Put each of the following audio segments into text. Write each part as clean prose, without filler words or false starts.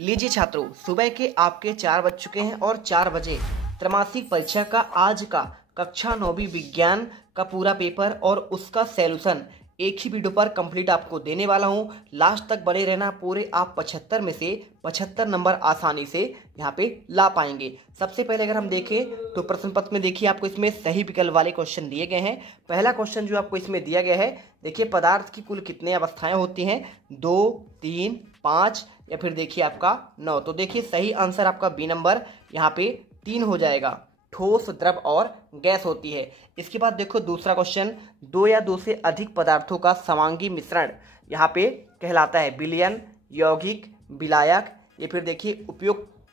लीजिए छात्रों, सुबह के आपके 4 बज चुके हैं और 4 बजे त्रैमासिक परीक्षा का आज का कक्षा 9वीं विज्ञान का पूरा पेपर और उसका सॉल्यूशन एक ही वीडियो पर कंप्लीट आपको देने वाला हूं। लास्ट तक बने रहना, पूरे आप 75 में से 75 नंबर आसानी से यहां पे ला पाएंगे। सबसे पहले अगर हम देखें तो प्रश्न पत्र में देखिए आपको इसमें सही विकल्प वाले क्वेश्चन दिए गए हैं। पहला क्वेश्चन जो आपको इसमें दिया गया है, देखिए पदार्थ की कुल कितने अवस्थाएं होती हैं, 2, 3, 5 या फिर देखिए आपका 9। तो देखिए सही आंसर आपका बी नंबर यहाँ पे 3 हो जाएगा। ठोस, द्रव और गैस होती है। इसके बाद देखो दूसरा क्वेश्चन, 2 या 2 से अधिक पदार्थों का समांगी मिश्रण यहाँ पे कहलाता है विलयन, यौगिक, विलायक या फिर देखिए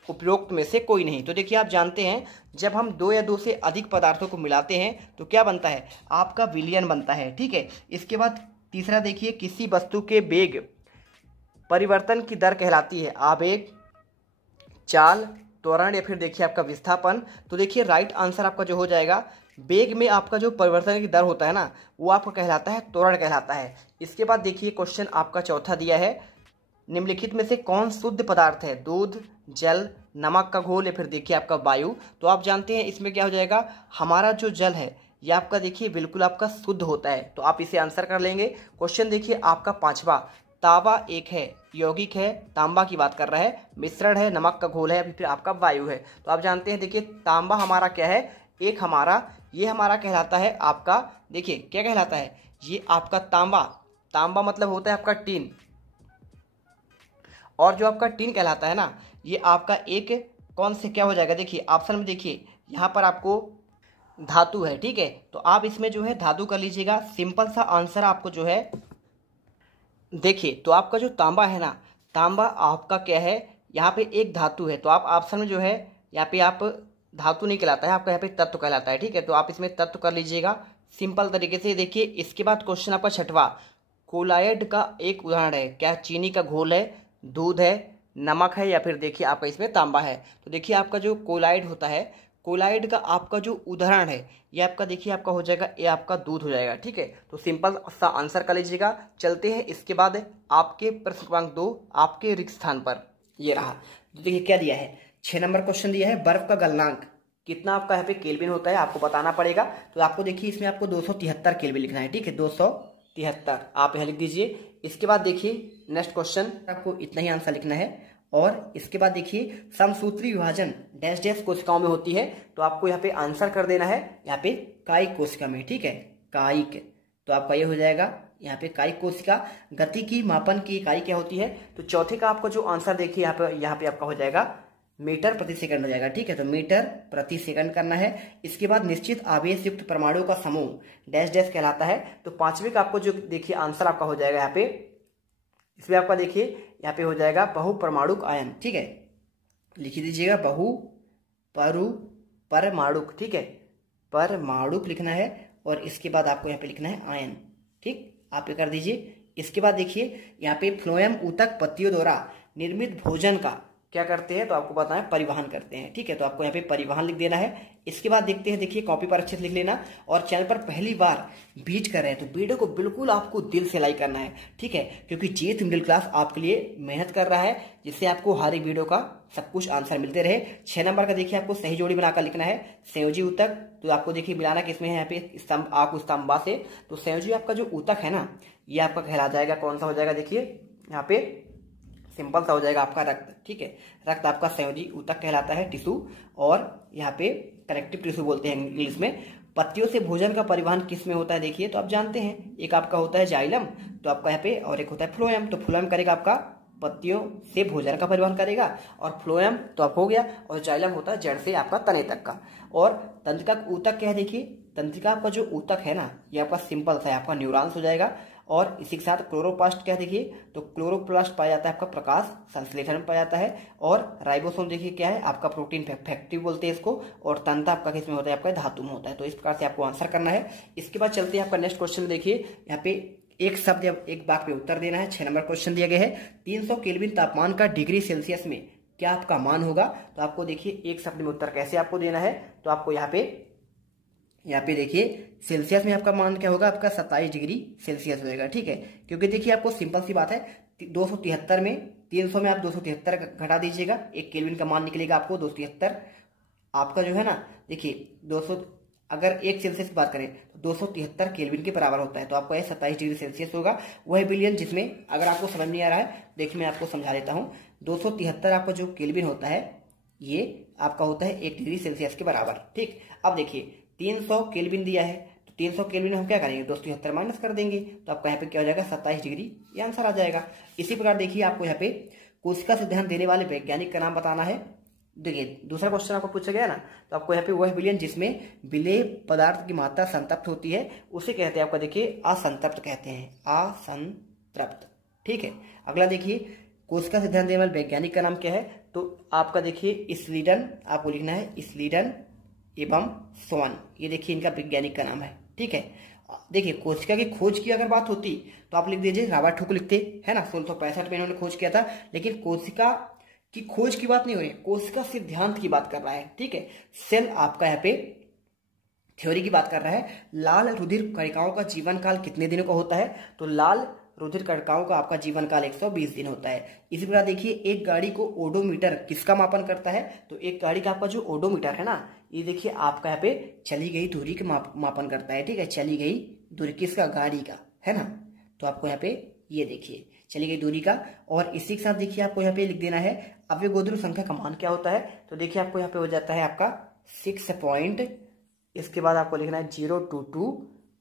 उपयुक्त में से कोई नहीं। तो देखिए आप जानते हैं जब हम 2 या 2 से अधिक पदार्थों को मिलाते हैं तो क्या बनता है, आपका विलयन बनता है। ठीक है। इसके बाद तीसरा देखिए, किसी वस्तु के वेग परिवर्तन की दर कहलाती है आवेग, चाल, त्वरण या फिर देखिए आपका विस्थापन। तो देखिए राइट आंसर आपका जो हो जाएगा, वेग में आपका जो परिवर्तन की दर होता है ना, वो आपका कहलाता है त्वरण कहलाता है। इसके बाद देखिए क्वेश्चन आपका चौथा दिया है, निम्नलिखित में से कौन शुद्ध पदार्थ है, दूध, जल, नमक का घोल या फिर देखिए आपका वायु। तो आप जानते हैं इसमें क्या हो जाएगा, हमारा जो जल है ये आपका देखिए बिल्कुल आपका शुद्ध होता है। तो आप इसे आंसर कर लेंगे। क्वेश्चन देखिए आपका पांचवा, तांबा एक है, यौगिक है, तांबा की बात कर रहा है, मिश्रण है, नमक का घोल है, फिर आपका वायु है। तो आप जानते हैं देखिए तांबा हमारा क्या है, एक हमारा ये हमारा कहलाता है आपका, देखिए क्या कहलाता है, ये आपका तांबा, तांबा मतलब होता है आपका टीन, और जो आपका टीन कहलाता है ना, ये आपका एक कौन से क्या हो जाएगा, देखिए ऑप्शन में देखिए यहाँ पर आपको धातु है। ठीक है। तो आप इसमें जो है धातु कर लीजिएगा। सिंपल सा आंसर आपको जो है, देखिए तो आपका जो तांबा है ना, तांबा आपका क्या है, यहाँ पे एक धातु है। तो आप ऑप्शन में जो है यहाँ पे आप धातु नहीं कहलाता है, आपका यहाँ पे तत्व कहलाता है। ठीक है। तो आप इसमें तत्व कर लीजिएगा सिंपल तरीके से। देखिए इसके बाद क्वेश्चन आपका छठवा, कोलायड का एक उदाहरण है, क्या चीनी का घोल है, दूध है, नमक है या फिर देखिए आपका इसमें तांबा है। तो देखिए आपका जो कोलायड होता है, कोलाइड का आपका जो उदाहरण है ये आपका देखिए आपका हो जाएगा, ये आपका दूध हो जाएगा। ठीक है। तो सिंपल सा आंसर कर लीजिएगा। चलते हैं इसके बाद आपके प्रश्न क्रमांक 2 आपके रिक्त स्थान पर ये रहा। तो देखिए क्या दिया है, 6 नंबर क्वेश्चन दिया है, बर्फ का गलनांक कितना आपका यहाँ पे केल्विन होता है आपको बताना पड़ेगा। तो आपको देखिए इसमें आपको 273 केल्विन लिखना है। ठीक है, 273 आप यहाँ लिख दीजिए। इसके बाद देखिए नेक्स्ट क्वेश्चन, आपको इतना ही आंसर लिखना है। और इसके बाद देखिए समसूत्री विभाजन डैश डैश कोशिकाओं में होती है। तो आपको यहाँ पे आंसर कर देना है यहाँ पे कायिक कोशिका में। ठीक है, कायिक। तो आपका ये हो जाएगा यहाँ पे कायिक कोशिका। गति की मापन की इकाई क्या होती है, तो चौथे का आपको जो आंसर देखिए यहाँ पे आपका हो जाएगा मीटर प्रति सेकंड हो जाएगा। ठीक है। तो मीटर प्रति सेकंड करना है। इसके बाद निश्चित आवेश युक्त परमाणु का समूह डैश डैश कहलाता है। तो पांचवे का आपको जो देखिए आंसर आपका हो जाएगा यहाँ पे, इसमें आपका देखिए यहाँ पे हो जाएगा बहुपरमाणुक आयन। ठीक है, लिख दीजिएगा परमाणुक। ठीक है, परमाणुक लिखना है और इसके बाद आपको यहाँ पे लिखना है आयन। ठीक, आप ये कर दीजिए। इसके बाद देखिए यहाँ पे फ्लोएम ऊतक पत्तियों द्वारा निर्मित भोजन का क्या करते हैं, तो आपको बताएं परिवहन करते हैं। ठीक है, तो आपको यहाँ पे परिवहन लिख देना है। इसके बाद देखते हैं, देखिए कॉपी पर अच्छे से लिख लेना। और चैनल पर पहली बार विजिट कर रहे हैं तो वीडियो को बिल्कुल आपको दिल से लाइक करना है। ठीक है, क्योंकि जेथ मिडिल क्लास आपके लिए मेहनत कर रहा है, जिससे आपको हर एक वीडियो का सब कुछ आंसर मिलते रहे। 6 नंबर का देखिए आपको सही जोड़ी बनाकर लिखना है, संयोजी ऊतक। तो आपको देखिए मिलाना किसमें है, यहाँ पे स्तंभ आक स्तंभा से। तो संयोजी आपका जो ऊतक है ना, ये आपका कहला जाएगा कौन सा हो जाएगा, देखिए यहाँ पे सिंपल सा हो जाएगा आपका रक्त। ठीक है, रक्त आपका संयोजी ऊतक कहलाता है, टिश्यू। और यहाँ पे कनेक्टिव टिश्यू बोलते हैं इंग्लिश में। पत्तियों से भोजन का परिवहन किस में होता है, देखिए तो आप जानते हैं एक आपका होता है जाइलम, तो आपका यहाँ पे, और एक होता है फ्लोएम। तो फ्लोएम करेगा आपका पत्तियों से भोजन का परिवहन करेगा, और फ्लोएम तो आप हो गया, और जाइलम होता है जड़ से आपका तने तक का। और तंत्रिका ऊतक क्या है, देखिए तंत्रिका आपका जो ऊतक है ना, ये आपका सिंपल सा है, आपका न्यूरॉन्स हो जाएगा। और इसी के साथ क्लोरोप्लास्ट क्या है, देखिए तो क्लोरोप्लास्ट पाया जाता है आपका प्रकाश संश्लेषण में पाया जाता है। और राइबोसोम देखिए क्या है, आपका प्रोटीन फैक्ट्री बोलते हैं इसको। और तंत्र आपका किसमें होता है, आपका धातु में होता है। तो इस प्रकार से आपको आंसर करना है। इसके बाद चलते हैं आपका नेक्स्ट क्वेश्चन में। देखिए यहाँ पे एक शब्द या एक वाक्य में उत्तर देना है। 6 नंबर क्वेश्चन दिया गया है, 300 केल्विन तापमान का डिग्री सेल्सियस में क्या आपका मान होगा। तो आपको देखिए एक शब्द में उत्तर कैसे आपको देना है, तो आपको यहाँ पे देखिए सेल्सियस में आपका मान क्या होगा, आपका 27 डिग्री सेल्सियस होगा। ठीक है, क्योंकि देखिए आपको सिंपल सी बात है, 273 में 300 में आप 273 घटा दीजिएगा, 1 केल्विन का मान निकलेगा आपको 273। आपका जो है ना देखिए 200, अगर 1 सेल्सियस की बात करें तो 273 केल्विन के बराबर होता है, तो आपका ये 27 डिग्री सेल्सियस होगा। वह बिलियन जिसमें अगर आपको समझ नहीं आ रहा है देखिए मैं आपको समझा देता हूँ। 273 आपका जो केल्विन होता है ये आपका होता है 1 डिग्री सेल्सियस के बराबर। ठीक, अब देखिए 300 केल्विन दिया है, तो 300 केल्विन हम क्या करेंगे 273 माइनस कर देंगे, तो आपका यहाँ पे क्या हो जाएगा 27 डिग्री, ये आंसर आ जाएगा। इसी प्रकार देखिए आपको यहाँ पे कोशिका सिद्धांत देने वाले वैज्ञानिक का नाम बताना है। देखिए दूसरा क्वेश्चन आपको पूछा गया ना, तो आपको यहाँ पे वह विलयन जिसमें विलेय पदार्थ की मात्रा संतृप्त होती है उसे कहते हैं आपका देखिए असंतृप्त कहते हैं, असंतृप्त। ठीक है, अगला देखिए कोशिका सिद्धांत देने वाले वैज्ञानिक का नाम क्या है, तो आपका देखिए स्लीडन, आपको लिखना है स्लीडन एवं सोन, ये देखिए इनका वैज्ञानिक का नाम है। ठीक है, देखिए कोशिका की खोज की अगर बात होती तो आप लिख दीजिए रॉबर्ट हुक लिखते, है ना, 1665 में इन्होंने खोज किया था। लेकिन कोशिका की खोज की बात नहीं हो रही, कोशिका सिद्धांत की बात कर रहा है। ठीक है, सेल आपका यहाँ पे थ्योरी की बात कर रहा है। लाल रुधिर कणिकाओं का जीवन काल कितने दिनों का होता है, तो लाल रुधिर कणिकाओं का आपका जीवन काल 120 दिन होता है। इसी प्रकार देखिए एक गाड़ी को ओडोमीटर किसका मापन करता है, तो एक गाड़ी का आपका जो ओडोमीटर है ना, ये देखिए आपका यहाँ पे चली गई दूरी के मापन करता है। ठीक है, चली गई दूरी किसका, गाड़ी का, है ना, तो आपको यहाँ पे ये देखिए चली गई दूरी का। और इसी के साथ देखिए आपको यहाँ पे लिख देना है अवोगाद्रो संख्या का मान क्या होता है, तो देखिए आपको यहाँ पे हो जाता है आपका 6 पॉइंट, इसके बाद आपको लिखना है 022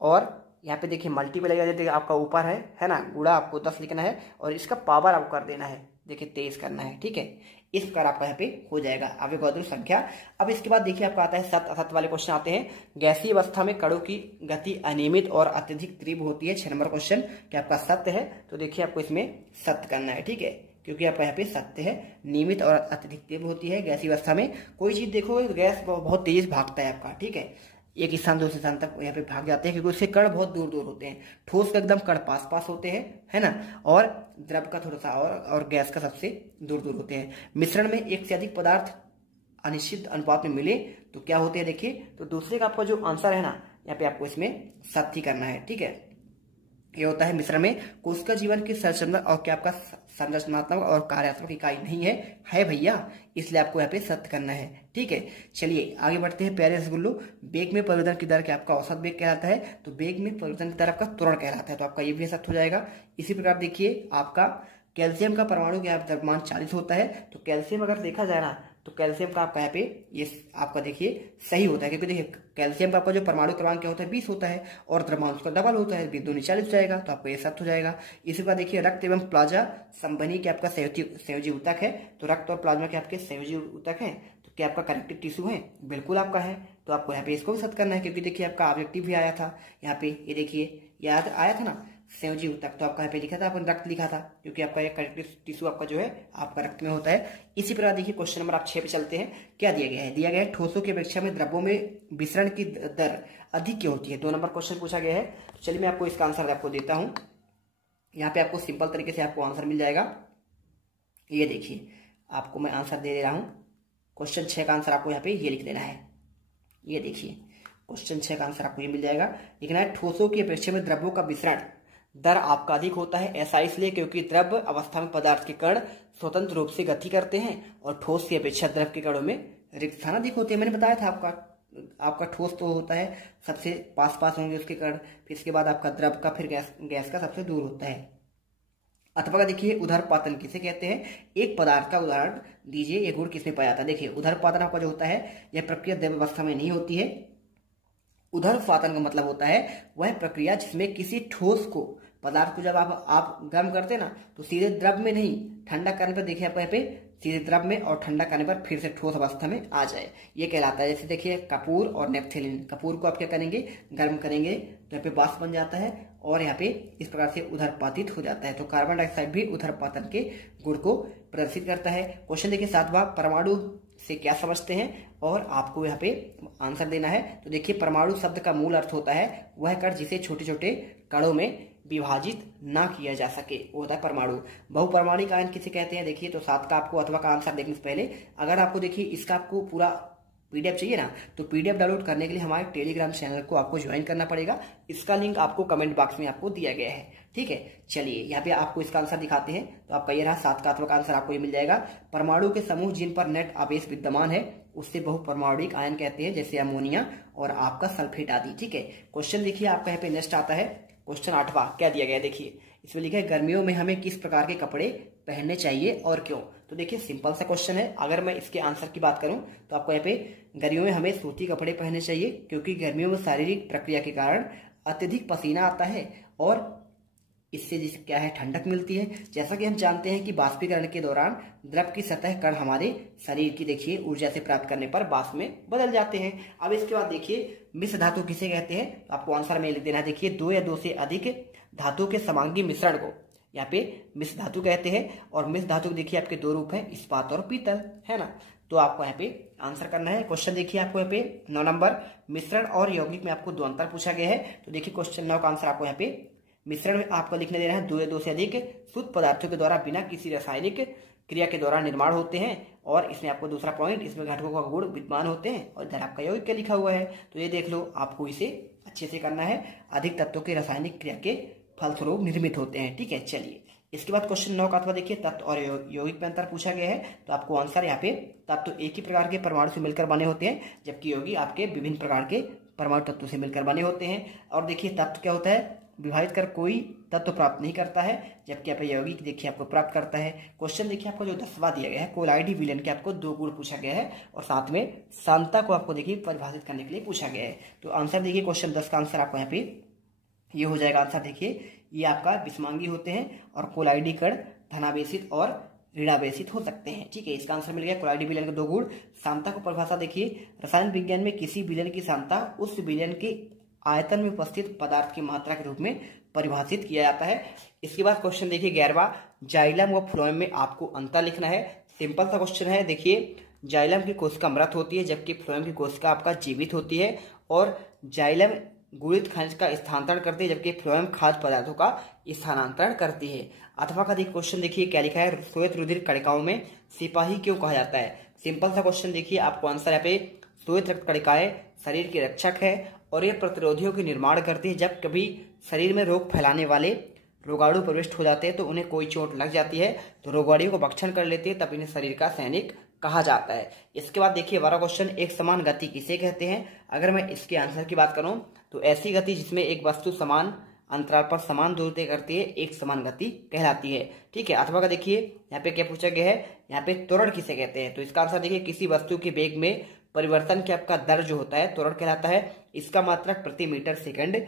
और यहाँ पे देखिए मल्टीप्लाई देखिए आपका ऊपर है ना, गुणा आपको 10 लिखना है और इसका पावर आपको कर देना है, देखिए 23 करना है। ठीक है, इस प्रकार आपका यहाँ पे हो जाएगा अवोगाद्रो संख्या। अब इसके बाद देखिए आपका आता है सत्य असत्य वाले क्वेश्चन आते हैं। गैसीय अवस्था में कणों की गति अनियमित और अत्यधिक तीव्र होती है, 6 नंबर क्वेश्चन, क्या आपका सत्य है, तो देखिए आपको इसमें सत्य करना है। ठीक है, क्योंकि आपका यहाँ पे सत्य है, नियमित और अत्यधिक तीव्र होती है गैसीय अवस्था में। कोई चीज देखोगे तो गैस बहुत तेज भागता है आपका। ठीक है, एक स्थान दूसरे स्थान तक यहाँ पे भाग जाते हैं क्योंकि उसके कण बहुत दूर दूर होते हैं। ठोस का एकदम कण पास पास होते हैं, है ना, और द्रव का थोड़ा सा और गैस का सबसे दूर दूर होते हैं। मिश्रण में एक से अधिक पदार्थ अनिश्चित अनुपात में मिले तो क्या होते हैं, देखिए तो दूसरे का आपका जो आंसर है ना यहाँ पे आपको इसमें सत्य करना है। ठीक है, ये होता है मिश्रण में कोशिका जीवन की संरचना और क्या आपका संरचनात्मक और कार्यात्मक इकाई नहीं है भैया, इसलिए आपको यहाँ पे सत्य करना है। ठीक है, चलिए आगे बढ़ते हैं। प्यारे रसगुल्लो, वेग में परिवर्तन की दर क्या आपका औसत वेग कहलाता है, तो वेग में परिवर्तन की दर आपका त्वरण कहलाता है, तो आपका ये भी सत्य हो जाएगा। इसी प्रकार देखिए आपका कैल्शियम का परमाणु क्या द्रव्यमान 40 होता है, तो कैल्शियम अगर देखा जाए ना तो कैल्शियम का आपका यहाँ पे ये आपका देखिए सही होता है, क्योंकि देखिए कैल्शियम का आपका जो परमाणु क्रमांक क्या होता है 20 होता है और द्रव्यमान उसका डबल होता है, 2 40 हो जाएगा, तो आपको ये सत्य हो जाएगा। इसी प्रकार देखिए रक्त एवं प्लाज्मा संबंधी क्या आपका संयोजी ऊतक है, तो रक्त और प्लाज्मा के आपके संयोजी ऊतक है, तो क्या आपका कनेक्टिव टिश्यू है, बिल्कुल आपका है, तो आपको यहाँ पे इसको भी सत्य करना है, क्योंकि देखिए आपका ऑब्जेक्टिव भी आया था यहाँ पे, ये देखिए याद आया था ना संयोजी ऊतक, तो आपका यहाँ पे लिखा था अपन रक्त लिखा था, क्योंकि आपका ये कनेक्टिव टिश्यू आपका जो है आपका रक्त में होता है। इसी प्रकार देखिए क्वेश्चन नंबर आप 6 पे चलते हैं। क्या दिया गया है, दिया गया है ठोसों की अपेक्षा में द्रव्यों में विसरण की दर अधिक क्यों होती है, 2 नंबर क्वेश्चन पूछा गया है। तो चलिए मैं आपको इसका आंसर आपको देता हूँ, यहाँ पे आपको सिंपल तरीके से आपको आंसर मिल जाएगा। ये देखिए आपको मैं आंसर दे रहा हूँ, क्वेश्चन 6 का आंसर आपको यहाँ पे ये लिख देना है। ये देखिए क्वेश्चन 6 का आंसर आपको ये मिल जाएगा, लिखना है ठोसों की अपेक्षा में द्रव्यों का विसरण दर आपका अधिक होता है, ऐसा इसलिए क्योंकि द्रव अवस्था में पदार्थ के कण स्वतंत्र रूप से गति करते हैं और ठोस की अपेक्षा द्रव के कणों में रिक्त स्थान अधिक होते हैं। मैंने बताया था आपका ठोस तो होता है सबसे पास पास होंगे उसके कण, फिर इसके बाद आपका द्रव का, फिर गैस का सबसे दूर होता है। अथवा देखिए उदरपातन किसे कहते हैं, एक पदार्थ का उदाहरण दीजिए, ये गुण किसमें पाया जाता है। देखिए उदरपातन आपका जो होता है यह प्रक्रिया द्रव अवस्था में नहीं होती है। उदरपातन का मतलब होता है वह प्रक्रिया जिसमें किसी ठोस को, पदार्थ को जब आप गर्म करते हैं ना तो सीधे द्रव में नहीं, ठंडा करने पर देखिए आपको यहाँ पे सीधे द्रव में और ठंडा करने पर फिर से ठोस अवस्था में आ जाए, ये कहलाता है। जैसे देखिए कपूर और नेपथेलिन, कपूर को आप क्या करेंगे गर्म करेंगे तो यहाँ पे वाष्प बन जाता है और यहाँ पे इस प्रकार से उदरपातित हो जाता है। तो कार्बन डाइऑक्साइड भी उदरपातन के गुण को प्रदर्शित करता है। क्वेश्चन देखिए 7वां, परमाणु से क्या समझते हैं और आपको यहाँ पे आंसर देना है। तो देखिए परमाणु शब्द का मूल अर्थ होता है वह कण जिसे छोटे छोटे कणों में विभाजित ना किया जा सके, वो होता है परमाणु। बहुपरमाणिक आयन किसे कहते हैं, देखिए तो 7 का आपको अथवा का आंसर देखने से पहले अगर आपको देखिए इसका आपको पूरा पीडीएफ चाहिए ना, तो पीडीएफ डाउनलोड करने के लिए हमारे टेलीग्राम चैनल को आपको ज्वाइन करना पड़ेगा। इसका लिंक आपको कमेंट बॉक्स में आपको दिया गया है, ठीक है। चलिए यहाँ पे आपको इसका आंसर दिखाते हैं। तो आपका ये रहा 7 का का आंसर आपको ये मिल जाएगा। परमाणु के समूह जिन पर नेट आवेश विद्यमान है उससे बहुपरमाणुक आयन कहते हैं, जैसे अमोनिया और आपका सल्फेट आदि, ठीक है। क्वेश्चन देखिए आपका यहाँ पे नेक्स्ट आता है क्वेश्चन 8वां। क्या दिया गया देखिए, इसमें लिखा है गर्मियों में हमें किस प्रकार के कपड़े पहनने चाहिए और क्यों। तो देखिए सिंपल सा क्वेश्चन है। अगर मैं इसके आंसर की बात करूं तो आपको यहाँ पे गर्मियों में हमें सूती कपड़े पहनने चाहिए, क्योंकि गर्मियों में शारीरिक प्रक्रिया के कारण अत्यधिक पसीना आता है और इससे जिस क्या है ठंडक मिलती है। जैसा कि हम जानते हैं कि बाष्पीकरण के दौरान द्रव की सतह कण हमारे शरीर की देखिए ऊर्जा से प्राप्त करने पर वाष्प में बदल जाते हैं। अब इसके बाद देखिए मिश्र धातु किसे कहते हैं, तो आपको आंसर में लिख देना है। देखिए 2 या 2 से अधिक धातु के समांगी मिश्रण को यहाँ पे मिश्र धातु कहते हैं। और मिश्र धातु देखिए आपके 2 रूप है, इस्पात और पीतल, है ना। तो आपको यहाँ पे आंसर करना है। क्वेश्चन देखिए आपको यहाँ पे 9 नंबर मिश्रण और यौगिक में आपको 2 अंतर पूछा गया है। तो देखिए क्वेश्चन 9 का आंसर आपको यहाँ पे मिश्रण में आपको लिखने देना है 2 या 2 से अधिक शुद्ध पदार्थों के द्वारा बिना किसी रासायनिक क्रिया के द्वारा निर्माण होते हैं। और इसमें आपको दूसरा पॉइंट, इसमें घटकों का गुण विद्यमान होते हैं और इधर आपका यौगिक क्या लिखा हुआ है। तो ये देख लो, आपको इसे अच्छे से करना है। अधिक तत्वों के रासायनिक क्रिया के फलस्वरूप निर्मित होते हैं, ठीक है। चलिए इसके बाद क्वेश्चन 9 का अथवा देखिए तत्व और यौगिक में अंतर पूछा गया है। तो आपको आंसर यहाँ पे तत्व एक ही प्रकार के परमाणु से मिलकर बने होते हैं, जबकि यौगिक आपके विभिन्न प्रकार के परमाणु तत्वों से मिलकर बने होते हैं। और देखिए तत्व क्या होता है, विभाजित कर कोई तत्व प्राप्त नहीं करता है, जबकि यहाँ पे यौगिक देखिए आपको प्राप्त करता है। क्वेश्चन देखिए आपको जो 10वां दिया गया है कोलाइडी विलयन के आपको 2 गुण पूछा गया है और साथ में सांता को आपको देखिए परिभाषित करने के लिए पूछा गया है। तो आंसर देखिए क्वेश्चन 10 का आंसर आपको यहाँ पे ये हो जाएगा। आंसर देखिए ये आपका विषमांगी होते हैं और कोलाइडी कण धनावेशित और ऋणावेशित हो सकते हैं, ठीक है। इसका आंसर मिल गया कोलाइडी विलयन के 2 गुण। सांता को परिभाषा देखिए, रसायन विज्ञान में किसी विलयन की सांता उस विलयन के आयतन में उपस्थित पदार्थ की मात्रा के रूप में परिभाषित किया जाता है। इसके बाद क्वेश्चन देखिए 11वां, जाइलम व फ्लोएम में आपको अंतर लिखना है। सिंपल सा क्वेश्चन है। देखिए जाइलम की कोशिका मृत होती है, जबकि फ्लोएम की कोशिका आपका जीवित होती है। और जाइलम गुणित खनिज का स्थानांतरण करती है, जबकि फ्लोएम खाद्य पदार्थों का स्थानांतरण करती है। अथवा का देखिए क्वेश्चन देखिए क्या लिखा है, श्वेत रुधिर कणिकाओं में सिपाही क्यों कहा जाता है। सिंपल सा क्वेश्चन देखिए आपको आंसर यहाँ पे श्वेत रक्त कणिकाएं शरीर के रक्षक है और ये प्रतिरोधियों के निर्माण करती है। जब कभी शरीर में रोग फैलाने वाले रोगाणु प्रविष्ट हो जाते हैं तो उन्हें कोई चोट लग जाती है तो रोगाणुओं को भक्षण कर लेते हैं, तब इन्हें शरीर का सैनिक कहा जाता है। इसके बाद देखिए 12वां क्वेश्चन, एक समान गति किसे कहते हैं। अगर मैं इसके आंसर की बात करूं तो ऐसी गति जिसमें एक वस्तु समान अंतराल पर समान दूरी तय करती है एक समान गति कहलाती है, ठीक है। अथवा का देखिए यहाँ पे क्या पूछा गया है, यहाँ पे त्वरण किसे कहते हैं। तो इसका आंसर देखिए किसी वस्तु के वेग में परिवर्तन के आपका दर जो होता है त्वरण कहलाता है। इसका मात्रक प्रति मीटर सेकंड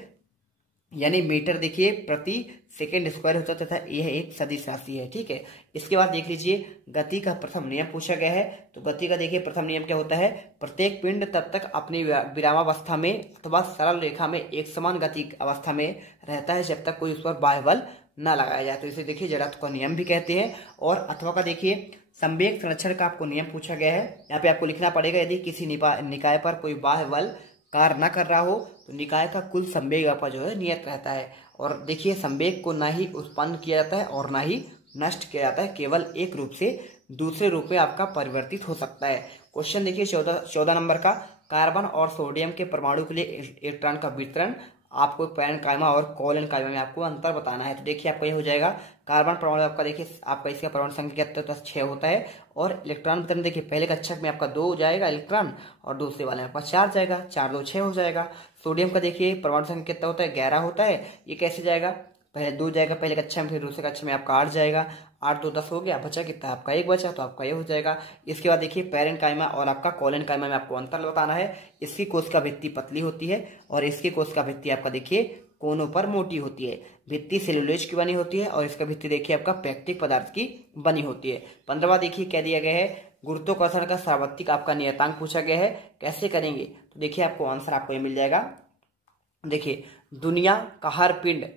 यानी मीटर देखिए प्रति सेकंड स्क्वायर होता है तथा यह एक सदिश राशि है, ठीक है। इसके बाद देख लीजिए गति का प्रथम नियम पूछा गया है। तो गति का देखिए प्रथम नियम क्या होता है, प्रत्येक पिंड तब तक अपनी विरामावस्था में अथवा सरल रेखा में एक समान गति अवस्था में रहता है जब तक कोई उस पर बाह्य बल न लगाया जाए। तो इसे देखिए जड़त्व का नियम भी कहते हैं। और अथवा का देखिए संवेग संरक्षण का आपको नियम पूछा गया है। यहाँ पे आपको लिखना पड़ेगा, यदि किसी निकाय पर कोई बाह्य बल कार्य न कर रहा हो तो निकाय का कुल संवेग आपका जो है नियत रहता है। और देखिए संवेग को ना ही उत्पन्न किया जाता है और ना ही नष्ट किया जाता है, केवल एक रूप से दूसरे रूप में आपका परिवर्तित हो सकता है। क्वेश्चन देखिए 14 नंबर का, कार्बन और सोडियम के परमाणु के लिए इलेक्ट्रॉन का वितरण आपको पैरेनकाइमा और कोलेनकाइमा में आपको अंतर बताना है। तो देखिए आपका ये हो जाएगा, कार्बन परमाणु आपका देखिए आपका इसका परमाणु संख्या 6 होता है और इलेक्ट्रॉन वितरण देखिए पहले कक्षक में आपका 2 जाएगा इलेक्ट्रॉन और दूसरे वाले में आपका 4 जाएगा, 4 2 6 हो जाएगा। सोडियम का देखिए परमाणु संख्या कितना होता है, 11 होता है। ये कैसे जाएगा, पहले 2 जाएगा पहले कक्षा में, फिर दूसरे कक्षा में आपका 8 जाएगा, 8 2 10 हो गया, बचा कितना आपका 1 बचा, तो आपका ये हो जाएगा। इसके बाद देखिए पैरेनकाइमा और आपका कोलेनकाइमा में आपको अंतर बताना है। इसकी कोशिका भित्ति पतली होती है और इसकी कोशिका भित्ति आपका देखिए कोनों पर मोटी होती है। भित्ति सेलुलोज की बनी होती है और इसका भित्ति देखिए आपका पेक्टिक पदार्थ की बनी होती है। 15वां देखिए क्या दिया गया है, गुरुत्वाकर्षण का सार्वत्रिक आपका नियतांक पूछा गया है, कैसे करेंगे। तो देखिए आपको आंसर आपको ये मिल जाएगा। देखिए दुनिया का हर पिंड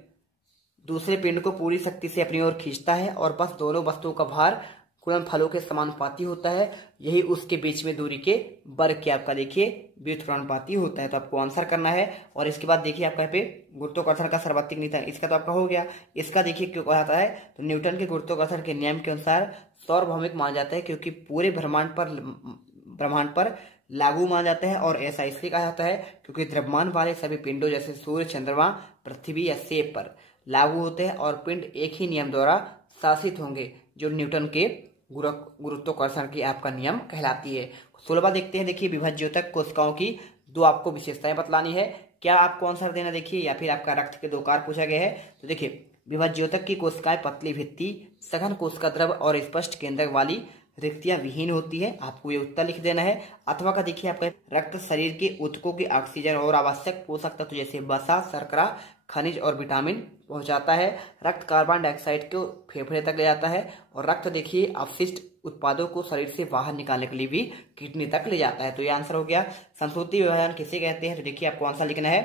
दूसरे पिंड को पूरी शक्ति से अपनी ओर खींचता है और बस दोनों वस्तुओं का भार गुणनफलों के समानुपाती होता है, यही उसके बीच में दूरी के वर्ग के आपका देखिए व्युत्क्रमानुपाती होता है। तो आपको आंसर करना है। और इसके बाद देखिए आपका यहाँ पे गुरुत्वाकर्षण का सर्वाधिक नियतांक, इसका तो आपका हो गया। इसका देखिए क्यों कहता है, तो न्यूटन के गुरुत्वाकर्षण के नियम के अनुसार सार्वभौमिक माना जाता है, क्योंकि पूरे ब्रह्मांड पर ब्रह्मांड पर लागू माना जाता है। और ऐसा इसलिए कहा जाता है क्योंकि द्रव्यमान वाले सभी पिंडों जैसे सूर्य, चंद्रमा, पृथ्वी या सेब पर लागू होते हैं और पिंड एक ही नियम द्वारा शासित होंगे जो न्यूटन के गुरुत्वाकर्षण की आपका नियम कहलाती है। 16वां देखते हैं। देखिए, विभाज्योतक कोशिकाओं की दो आपको विशेषताएं बतलानी है। क्या आपको आंसर देना देखिए, या फिर आपका रक्त के 2 कार पूछा गया है। तो देखिए, विभाज्योतक की कोशिकाएं पतली भित्ति, सघन कोशिका द्रव और स्पष्ट केंद्रक वाली रिक्तियां विहीन होती है। आपको ये उत्तर लिख देना है। अथवा का देखिए, आपका रक्त शरीर के ऊतकों की ऑक्सीजन और आवश्यक पोषक तत्व जैसे वसा, शर्करा, खनिज और विटामिन पहुंचाता है। रक्त कार्बन डाइऑक्साइड को फेफड़े तक ले जाता है। और रक्त देखिए अपशिष्ट उत्पादों को शरीर से बाहर निकालने के लिए भी किडनी तक ले जाता है। तो ये आंसर हो गया। संसूत्री विभाजन किसे कहते हैं? तो देखिए, आपको आंसर लिखना है।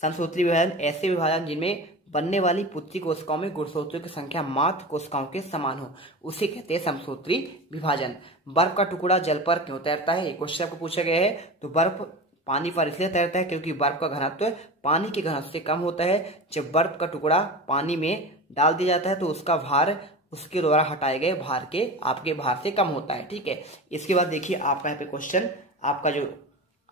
संसूत्री विभाजन ऐसे विभाजन जिनमें बनने वाली पुत्री कोशिकाओं में गुणसूत्रों की संख्या मात्र कोशिकाओं के समान हो, उसे कहते हैं समसूत्री विभाजन। बर्फ का टुकड़ा जल पर क्यों तैरता है? एक क्वेश्चन आपको पूछा गया है। तो बर्फ पानी पर इसलिए तैरता है क्योंकि बर्फ का घनत्व पानी के घनत्व से कम होता है। जब बर्फ का टुकड़ा पानी में डाल दिया जाता है तो उसका भार उसके द्वारा हटाए गए भार के आपके भार से कम होता है। ठीक है। इसके बाद देखिए, आपका यहाँ पे क्वेश्चन, आपका जो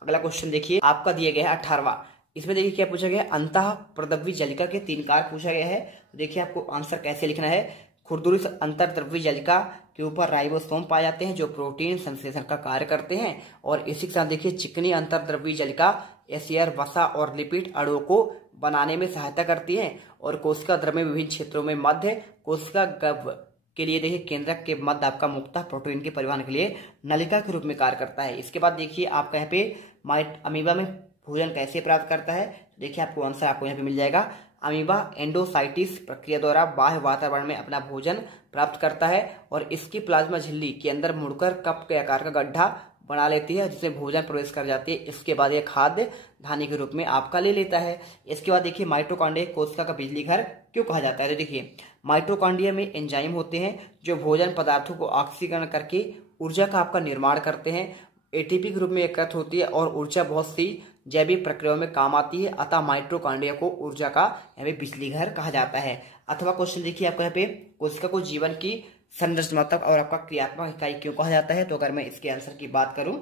अगला क्वेश्चन देखिए, आपका दिया गया है 18वां। इसमें देखिए क्या पूछा गया है, अंतः प्रद्रव्य जलिका के 3 कारक पूछा गया है। तो देखिए आपको आंसर कैसे लिखना है। खुरदुरी अंतर्द्रव्य जलिका के ऊपर राइबोसोम पाए जाते हैं जो प्रोटीन संश्लेषण का कार्य करते हैं। और इसी के साथ देखिए चिकनी अंतर्द्रव्य जलिका एसियर वसा और लिपिड अणुओं को बनाने में सहायता करती है। और कोशिका द्रव्य में विभिन्न क्षेत्रों में मध्य कोशिका गर्भ के लिए देखिए केंद्रक के मध्य आपका मुक्ता प्रोटीन के परिवहन के लिए नलिका के रूप में कार्य करता है। इसके बाद देखिए आपका यहाँ पे अमीबा में भोजन कैसे प्राप्त करता है। देखिए आपको आंसर आपको यहाँ पे मिल जाएगा। अमीबा एंडोसाइटिस प्रक्रिया द्वारा बाह्य वातावरण में अपना भोजन प्राप्त करता है और इसकी प्लाज्मा झिल्ली के अंदर मुड़कर कप के आकार का गड्ढा बना लेती है जिसमें भोजन प्रवेश कर जाती है। इसके बाद यह खाद्य धानी के रूप में आपका ले लेता है। इसके बाद देखिए माइटोकॉन्ड्रिया कोशिका का बिजली घर क्यों कहा जाता है। तो देखिए माइटोकॉन्ड्रिया में एंजाइम होते हैं जो भोजन पदार्थों को ऑक्सीकरण करके ऊर्जा का आपका निर्माण करते हैं। एटीपी के रूप में एकत्र होती है और ऊर्जा बहुत सी जैविक प्रक्रियाओं में काम आती है। अतः माइटोकॉन्ड्रिया को ऊर्जा का यहाँ पे बिजली घर कहा जाता है। अथवा क्वेश्चन देखिए आपको यहाँ पे कोशिका को जीवन की संरचनात्मक और आपका क्रियात्मक इकाई क्यों कहा जाता है। तो अगर मैं इसके आंसर की बात करूं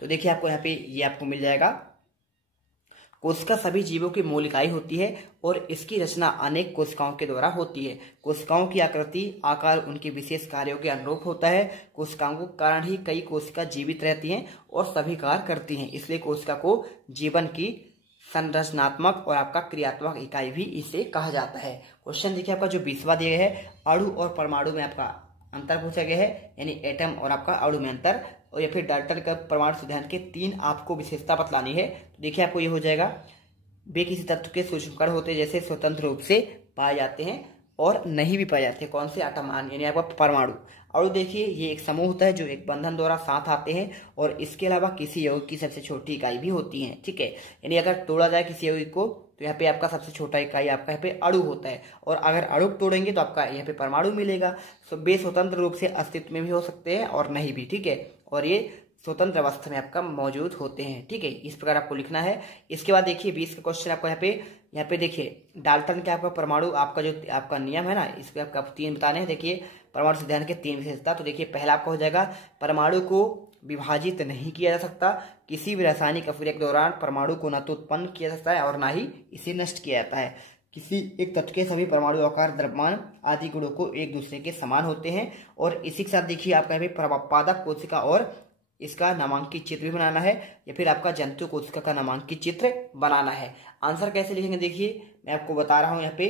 तो देखिए आपको यहाँ पे ये आपको मिल जाएगा। कोशिका सभी जीवों की मूल इकाई होती है और इसकी रचना अनेक कोशिकाओं के द्वारा होती है। कोशिकाओं की आकृति आकार उनके विशेष कार्यों के अनुरूप होता है। कोशिकाओं के कारण ही कई कोशिका जीवित रहती हैं और सभी कार्य करती हैं। इसलिए कोशिका को जीवन की संरचनात्मक और आपका क्रियात्मक इकाई भी इसे कहा जाता है। क्वेश्चन देखिए आपका जो 20वां दिया गया है, अणु और परमाणु में आपका अंतर पूछा गया है, यानी एटम और आपका अणु में अंतर। और या फिर डाल्टन का परमाणु सिद्धांत के 3 आपको विशेषता बतलानी है। तो देखिए आपको ये हो जाएगा, वे किसी तत्व के सूक्ष्मकण होते हैं जैसे स्वतंत्र रूप से पाए जाते हैं और नहीं भी पाए जाते हैं। कौन से? एटम यानी आपका परमाणु। अणु देखिए ये एक समूह होता है जो एक बंधन द्वारा साथ आते हैं और इसके अलावा किसी यौगिक की सबसे छोटी इकाई भी होती है। ठीक है, यानी अगर तोड़ा जाए किसी यौगिक को तो यहाँ पे आपका सबसे छोटा इकाई आपका यहाँ पे अणु होता है। और अगर अणु तोड़ेंगे तो आपका यहाँ पे परमाणु मिलेगा। वे स्वतंत्र रूप से अस्तित्व में भी हो सकते हैं और नहीं भी। ठीक है, और ये स्वतंत्र अवस्था में आपका मौजूद होते हैं। ठीक है, इस प्रकार आपको लिखना है। इसके बाद देखिए 20 का क्वेश्चन आपको यहाँ पे देखिए डाल्टन के आपका परमाणु आपका जो आपका नियम है ना, इसके आपका 3 बताने हैं। देखिए परमाणु सिद्धांत के 3 विशेषता। तो देखिए पहला आपका हो जाएगा, परमाणु को विभाजित नहीं किया जा सकता। किसी भी रासायनिक अभिक्रिया के दौरान परमाणु को न तो उत्पन्न किया जा सकता है और ना ही इसे नष्ट किया जाता है। किसी एक तत्व के सभी परमाणु आकार, द्रव्यमान आदि गुणों को एक दूसरे के समान होते हैं। और इसी के साथ देखिए आपका यहाँ पे पादप कोशिका और इसका नामांकित चित्र भी बनाना है या फिर आपका जंतु कोशिका का नामांकित चित्र बनाना है। आंसर कैसे लिखेंगे देखिए मैं आपको बता रहा हूं यहाँ पे।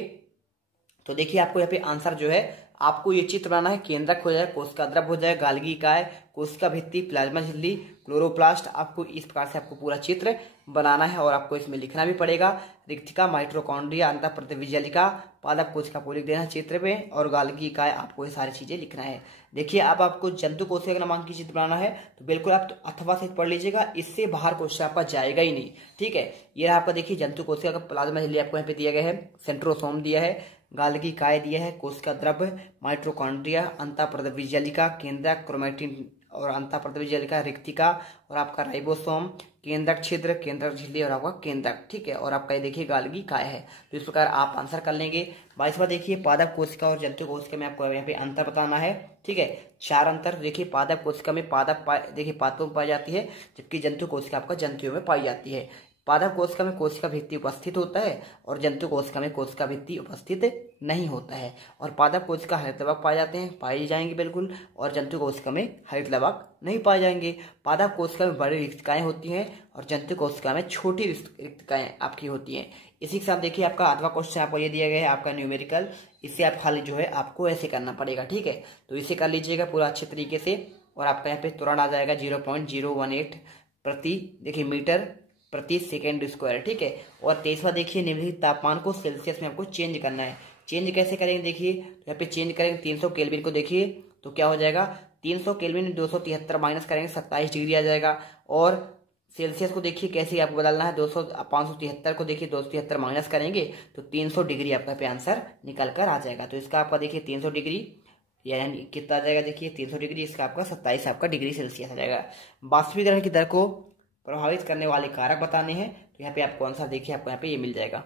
तो देखिए आपको यहाँ पे आंसर जो है आपको ये चित्र बनाना है। केंद्रक हो जाए, कोशिका द्रव हो जाए, गाल्गी इकाई, कोशिका भित्ति, प्लाज्मा झिल्ली, क्लोरोप्लास्ट। आपको इस प्रकार से आपको पूरा चित्र बनाना है और आपको इसमें लिखना भी पड़ेगा। रिक्तिका, माइटोकॉन्ड्रिया, अंतःप्रद्रव्य जलिका, पादप कोशिका को लिख देना चित्र में और गाल्गी इकाई, आपको ये सारी चीजें लिखना है। देखिए अब आपको जंतु कोशिका का नामांकित चित्र बनाना है तो बिल्कुल आप अथवा से पढ़ लीजिएगा, इससे बाहर क्वेश्चन आपका जाएगा ही नहीं। ठीक है, ये आपका देखिए जंतु कोशिका का प्लाज्मा झिल्ली आपको यहाँ पे दिया गया है, सेंट्रोसोम दिया है, गाल्गी इकाई दिया है, कोशिका द्रव्य, माइटोकॉन्ड्रिया, अंतःप्रद्रव्य जलिका, केंद्रक, क्रोमैटिन और अंतःपृथ्वी जल का रिक्तिका और आपका राइबोसोम, केंद्रक छिद्र, केंद्रक झिल्ली और आपका केंद्रक, ठीक है। और आपका ये देखिए गाल्गी काय है। तो इस प्रकार आप आंसर कर लेंगे। 22वां देखिए पादप कोशिका और जंतु कोशिका में आपको यहाँ पे अंतर बताना है, ठीक है। 4 अंतर देखिए, पादप कोशिका में देखिए पादपों में पाई जाती है, जबकि जंतु कोशिका आपका जंतुओं में पाई जाती है। पादप कोशिका में कोशिका भित्ति उपस्थित होता है और जंतु कोशिका में कोशिका भित्ति उपस्थित नहीं होता है। और पादप कोशिका हरित लवक पाए जाते हैं, पाई जाएंगे बिल्कुल, और जंतु कोशिका में हरित लवक नहीं पाए जाएंगे। पादप कोशिका में बड़ी रिक्तिकाएं होती हैं और जंतु कोशिका में छोटी रिक्तिकाएं आपकी होती हैं। इसी के साथ देखिए आपका 8वां क्वेश्चन आपको ये दिया गया है आपका न्यूमेरिकल। इससे आप खाली जो है आपको ऐसे करना पड़ेगा, ठीक है। तो इसे कर लीजिएगा पूरा अच्छे तरीके से और आपका यहाँ पे तुरंत आ जाएगा 0.018 प्रति देखिए मीटर प्रति सेकेंड स्क्वायर, ठीक है। और 23वां देखिए निम्नलिखित तापमान को सेल्सियस में आपको चेंज करना है। चेंज कैसे करेंगे देखिए, तो यहाँ पे चेंज करेंगे 300 केल्विन को, देखिए तो क्या हो जाएगा 300 केल्विन 273 माइनस करेंगे 27 डिग्री आ जाएगा। और सेल्सियस को देखिए कैसे आपको बदलना है, 573 को देखिए 273 माइनस करेंगे तो 300 डिग्री आपका पे आंसर निकल कर आ जाएगा। तो इसका आपका देखिए 300 डिग्री यानी कितना आ जाएगा देखिए 300 डिग्री, इसका आपका 27 आपका डिग्री सेल्सियस आ जाएगा। वाष्पीकरण की दर को प्रभावित करने वाले कारक बताने हैं, तो यहाँ पे आपको आंसर देखिए आपको यहाँ पे ये मिल जाएगा।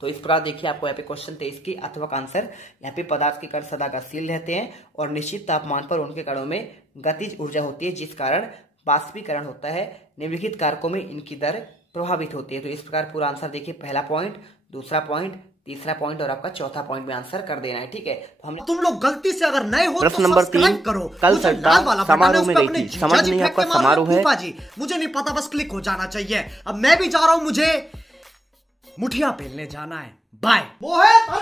तो इस प्रकार देखिए आपको यहाँ पे क्वेश्चन 23 की अथवा का आंसर, यहाँ पे पदार्थ के कण सदा गतिशील रहते हैं और निश्चित तापमान पर उनके कणों में गतिज ऊर्जा होती है, जिस कारण वाष्पीकरण होता है। निम्नलिखित कारकों में इनकी दर प्रभावित होती है। तो इस प्रकार पूरा आंसर देखिए, पहला पॉइंट, दूसरा पॉइंट, तीसरा पॉइंट और आपका चौथा पॉइंट में आंसर कर देना है, ठीक है। तो हम तुम लोग गलती से अगर नए हो प्रश्न नंबर 3 कल श्रद्धा समारोह में गई थी, समझ नहीं आपका समारोह है, मुझे नहीं पता, बस क्लिक हो जाना चाहिए। अब मैं भी जा रहा हूं, मुझे मुठिया पेलने जाना है। बाय। वो है